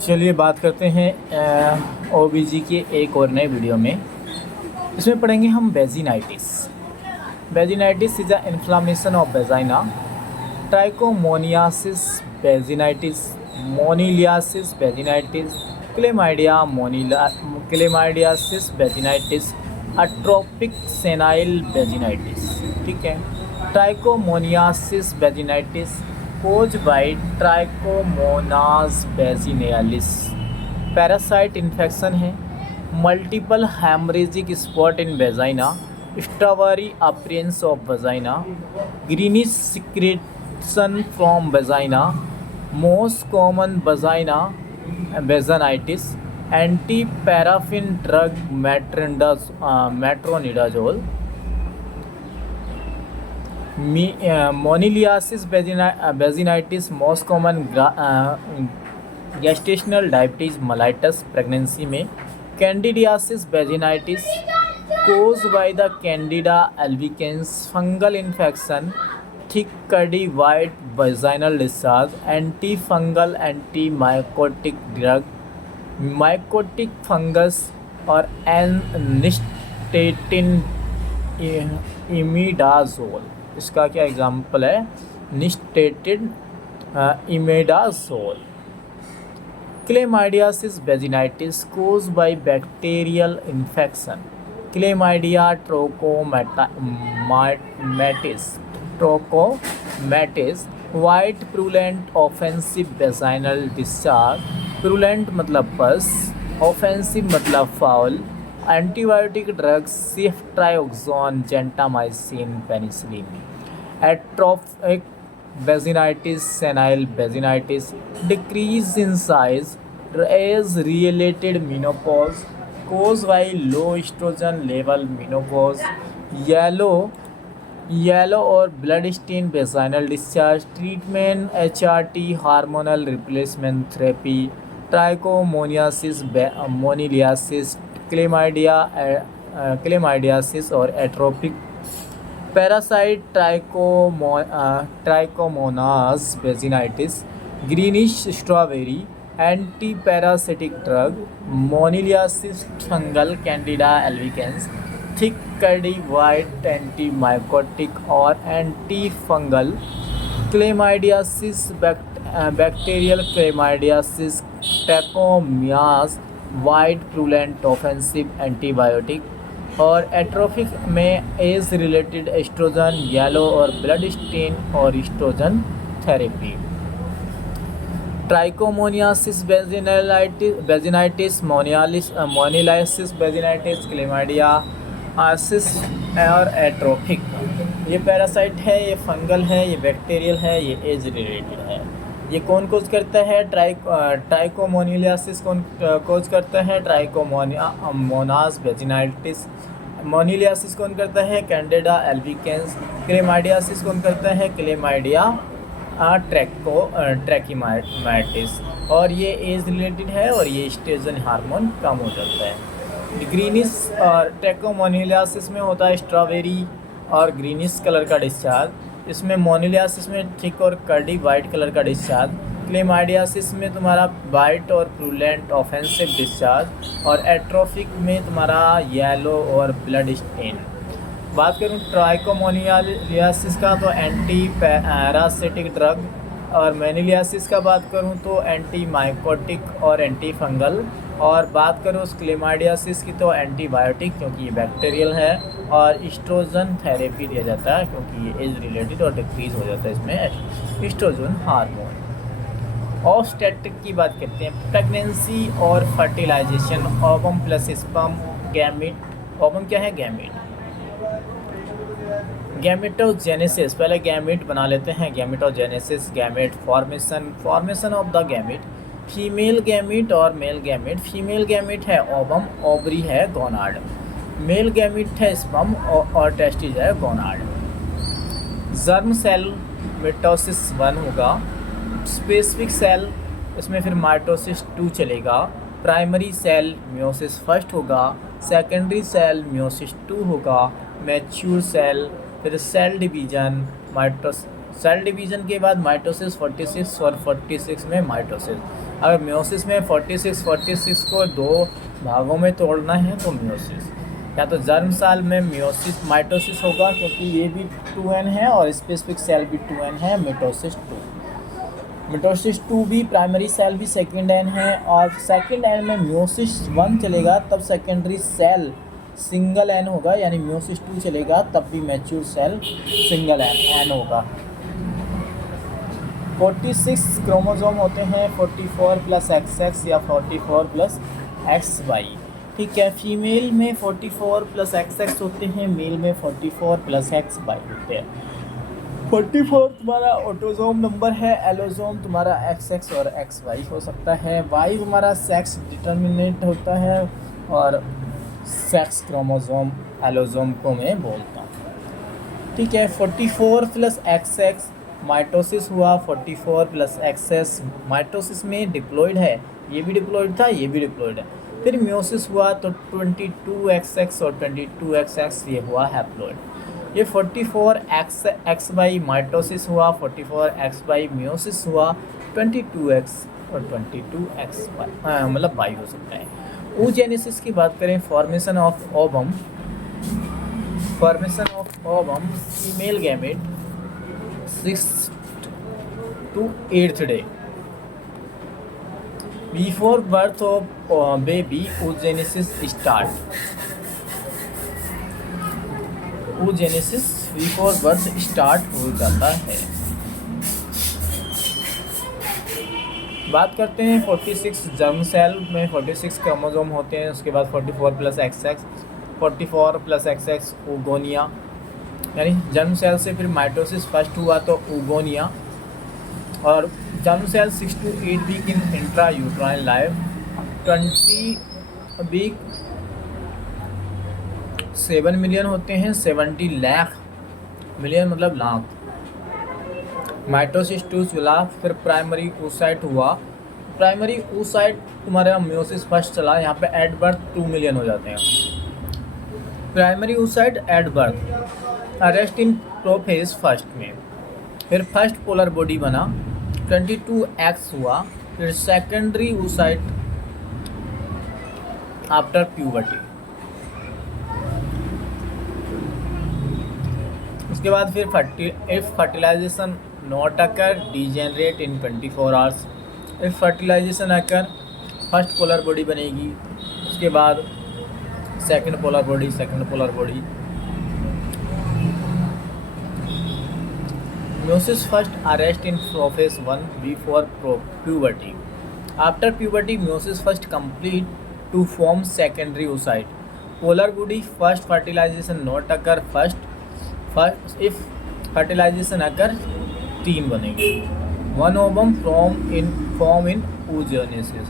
चलिए बात करते हैं ओबीजी के एक और नए वीडियो में। इसमें पढ़ेंगे हम vaginitis. Vaginitis is a inflammation of vagina, trichomoniasis vaginitis, moniliasis vaginitis, chlamydiasis vaginitis, atrophic senile vaginitis. ठीक है। Trichomoniasis vaginitis cause by trichomonas vaginalis parasite infection है। Multiple haemorrhagic spot in vagina, strawberry appearance of vagina, greenish secretion from vagina, most common vagina vaginitis, anti paraffin drug metronidazole, moniliasis vaginitis most common gestational diabetes mellitus pregnancy में, candidiasis vaginitis cause by the candida albicans fungal infection, thick curdy white vaginal discharge, anti fungal anti mycotic drug, mycotic fungus और nystatin imidazole. इसका क्या example है? Nystatin imidazole. Chlamydiasis vaginitis cause by bacterial infection, chlamydia trachomatis, white purulent offensive vaginal discharge, purulent मतलब pus, offensive मतलब foul, antibiotic drugs ceftriaxone, gentamicin, penicillin. Atrophic vaginitis senile vaginitis decrease in size age related menopause, cause by low oestrogen level menopause, yellow और blood stain vaginal discharge, treatment HRT hormonal replacement therapy, trichomoniasis, moniliasis, chlamydiasis और atrophic parasite trichomonas vaginitis, greenish strawberry, anti parasitic drug, moniliasis fungal candida albicans, thick curdy white anti mycotic और anti fungal, chlamydiasis bacterial chlamydiasis, trachomatis, white purulent offensive antibiotic, और atrophic में age related oestrogen, yellow और blood stain और oestrogen therapy. Trichomoniasis vaginitis, moniliasis vaginitis, chlamydiasis और atrophic. ये parasite है, ये fungal है, ये बैक्टीरियल है, ये एज रिलेटेड है। ये कौन कोज करता है? ट्राइकोमोनिलियासिस कौन कोज करता है? Trichomonas vaginitis. मोनिलियासिस कौन करता है? Candida albicans. क्लेमाइडियासिस कौन करता है? क्लेमाइडिया ट्रैकिमाइटिस। और ये एज रिलेटेड है और ये एस्ट्रोजन हार्मोन कम हो जाता है। ग्रीनिश और ट्रैकोमोनिलियासिस में होता है स्ट्रॉबेरी और ग्रीनिश कलर का डिस्चार्ज। इसमें मोनिलियासिस में थिक और कर्डी वाइट कलर का डिस्चार्ज। क्लेमाइडियासिस में तुम्हारा वाइट और प्रूलेंट ऑफेंसिव डिस्चार्ज, और एट्रोफिक में तुम्हारा येलो और ब्लड स्टेन। बात करूँ ट्राइकोमोनिलियासिस का तो एंटी पैरासिटिक ड्रग, और मोनिलियासिस का बात करूँ तो एंटी माइकोटिक और एंटी फंगल, और बात करूँ उस क्लेमाइडियासिस की तो एंटीबायोटिक क्योंकि ये बैक्टीरियल है, और एस्ट्रोजन थेरेपी दिया जाता है क्योंकि ये एज रिलेटेड और डिक्रीज हो जाता है इसमें एस्ट्रोजन हार्मोन। ऑब्स्टेट्रिक की बात करते हैं। प्रेगनेंसी और fertilisation, ovum plus sperm, gamete. Ovum क्या है? गैमेट। गैमेटोजेनेसिस, पहले गैमेट बना लेते हैं। Gametogenesis, gamete formation of the gamete, female gamete और मेल गैमेट। फीमेल गैमेट है ओवम, ओवरी है गोनाड। मेल गैमेट है स्पर्म और टेस्टिस है गोनाड। जर्म सेल मिटोसिस 1 होगा। स्पेसिफिक सेल, इसमें फिर माइटोसिस 2 चलेगा। प्राइमरी सेल मियोसिस 1 होगा। सेकेंडरी सेल मियोसिस 2 होगा। मैच्योर सेल, फिर सेल डिवीज़न, सेल डिवीज़न के बाद माइटोसिस 46 और 46 में माइटोसिस। अगर मियोसिस में 46 को दो भागों में तोड़ना है तो मियोसिस, या तो जर्म सेल में मियोसिस माइटोसिस होगा क्योंकि ये भी 2n है और स्पेसिफिक सेल भी 2n है, मिटोसिस 2 भी प्राइमरी सेल भी सेकेंड एन है, और सेकेंड एन में मियोसिस 1 चलेगा तब सेकेंडरी सेल सिंगल एन होगा, यानी मियोसिस 2 चलेगा तब भी मैच्योर सेल सिंगल एन होगा। 46 क्रोमोसोम होते हैं, 44 प्लस XX या 44 प्लस XY, ठीक है। फीमेल में 44 प्लस XX होते हैं, मेल में 44 प्लस XY होते हैं। 44 तुम्हारा ऑटोसोम नंबर है, एलोसोम तुम्हारा XX और XY हो सकता है। Y तुम्हारा सेक्स डिटर्मिनेंट होता है और सेक्स क्रोमोसोम एलोसोम को मैं बोलता हूँ, ठीक है। 44 प्लस XX माइटोसिस हुआ, 44 प्लस XS माइटोसिस में डिप्लॉइड है, ये भी डिप्लॉइड था, ये भी डिप्लॉइड है। फिर मियोसिस हुआ तो 22XX और 22XX ये हुआ हैप्लॉइड। ये 44XY माइटोसिस हुआ, 44XY मियोसिस हुआ, 22X और 22XY मतलब Y हो सकता है। oogenesis की बात करें, formation of ovum, female gamete 6th to 8th day before birth of baby, oogenesis start। oogenesis before birth start हो जाता है। बात करते हैं 46 जर्म सेल में 46 क्रोमोसोम होते हैं, उसके बाद 44 plus XX, 44 plus XX oogonia, यानी जर्म सेल से फिर माइटोसिस फर्स्ट हुआ तो ओगोनिया, और germ cell 6 to 8 week in intra uterine life, 20 week 7 million होते हैं, 70 लाख, मिलियन मतलब लाख। माइटोसिस 2 चला, फिर प्राइमरी oocyte हुआ, प्राइमरी oocyte तुम्हारा मियोसिस फर्स्ट चला, यहाँ पे एट बर्थ 2 मिलियन हो जाते हैं। Primary oocyte at birth, arrest in prophase first में, फिर फर्स्ट पोलर बॉडी बना, 22X हुआ, फिर सेकेंडरी oocyte आफ्टर प्यूबर्टी, उसके बाद फिर if fertilization not occur degenerate in 24 hours, if fertilization occur first polar body बनेगी, उसके बाद second polar body. Meiosis first arrest in prophase 1 before puberty. After puberty, meiosis first complete to form secondary oocyte. Polar body first fertilization not occur first if fertilization occur 3 बनेगी। 1 ovum form in oogenesis।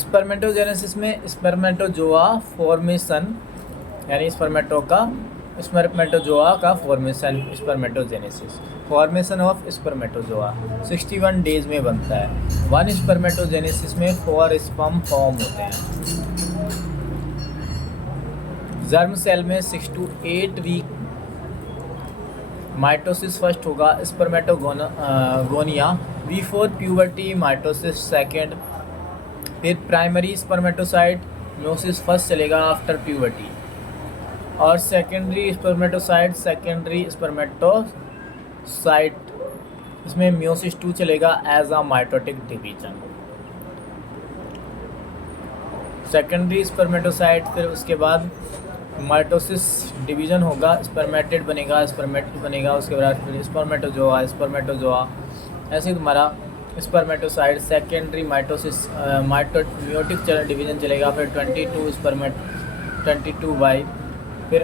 Spermatogenesis में spermatozoa formation, यानी spermatozoa का formation, spermatogenesis formation of spermatozoa 61 days में बनता है। 1 spermatogenesis में 4 sperm form होते हैं। जर्म सेल में 6 to 8 वीक माइटोसिस फर्स्ट होगा, spermatogonia, before puberty mitosis second, फिर प्राइमरी स्पर्मेटोसाइट मियोसिस फर्स्ट चलेगा आफ्टर प्यूबर्टी, और सेकेंडरी स्पर्मेटोसाइट इसमें मियोसिस 2 चलेगा as a mitotic division. Secondary spermatocyte, फिर उसके बाद माइटोसिस डिवीजन होगा, स्पर्मेटिड बनेगा, उसके बाद फिर स्पर्मेटोजोआ, ऐसे तुम्हारा स्पर्मेटोसाइट सेकेंडरी मियोटिक डिवीजन चलेगा, फिर 22Y, फिर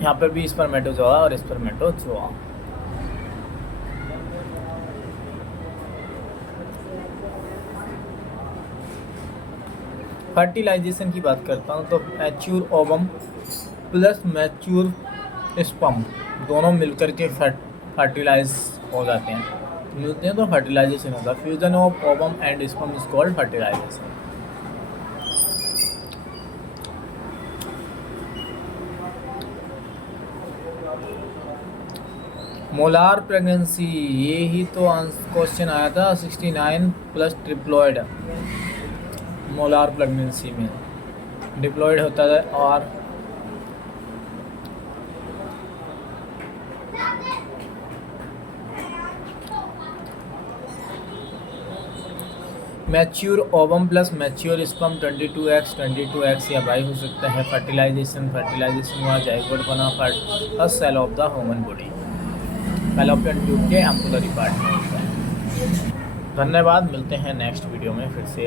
यहाँ पर भी स्पर्मेटोजोआ और स्पर्मेटोजोआ। फर्टिलाइजेशन की बात करता हूँ तो mature ovum plus mature sperm दोनों मिलकर के फर्टिलाइज हो जाते हैं, मिलते हैं तो फर्टिलाइजेशन होगा। Fusion of ovum and sperm is called fertilization. Molar pregnancy, ये ही तो क्वेश्चन आया था 69 प्लस ट्रिप्लॉइड। मोलार प्रेगनेंसी में डिप्लॉइड होता है और mature ovum plus mature sperm 22x या बाई हो सकता है। फर्टिलाइजेशन हुआ जाइगोट बना first cell of the human body fallopian tube के एम्पुलरी पार्ट में होता है। धन्यवाद, मिलते हैं नेक्स्ट वीडियो में फिर से।